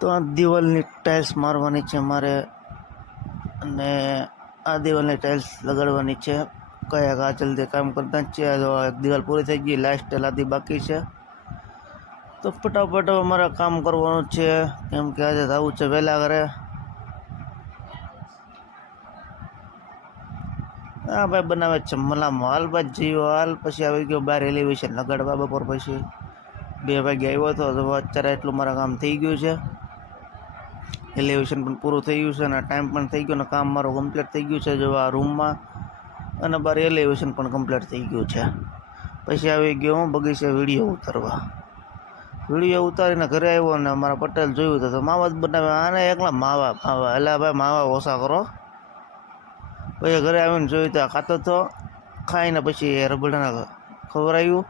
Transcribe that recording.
તો આ દિવાલની ટાઇલ્સ મારવાની છે મારે, અને આ દિવાલની ટાઇલ્સ લગાડવાની છે. કયા આ જલ્દી કામ કરતા જ છે. એક દિવાલ પૂરી થઈ ગઈ, લાસ્ટ લાદી બાકી છે. તો ફટાફટ અમારે કામ કરવાનું છે, કેમ કે આજે જવું છે વહેલા ઘરે. હા ભાઈ બનાવે છે મલામ. હાલ બાદ જીવો હાલ. પછી આવી ગયો બહાર એલિવેશન લગાડવા. બપોર પછી 2 વાગે આવ્યો હતો. તો અત્યારે એટલું મારા કામ થઈ ગયું છે. એલિવેશન પણ પૂરું થઈ ગયું છે અને ટાઈમ પણ થઈ ગયો, અને કામ મારું કમ્પ્લીટ થઈ ગયું છે. જો આ રૂમમાં અને બહાર એલિવેશન પણ કમ્પ્લીટ થઈ ગયું છે. પછી આવી ગયો હું બગીચે વિડીયો ઉતારવા. વિડીયો ઉતારીને ઘરે આવ્યો અને અમારા પટેલ જોયું તો માવા જ બનાવે. આને એકલા માવા એટલે ભાઈ માવા ઓછા કરો. પછી ઘરે આવીને જોયું તો ખાતો તો ખાઈને પછી રબડાના ખવડાવ્યું.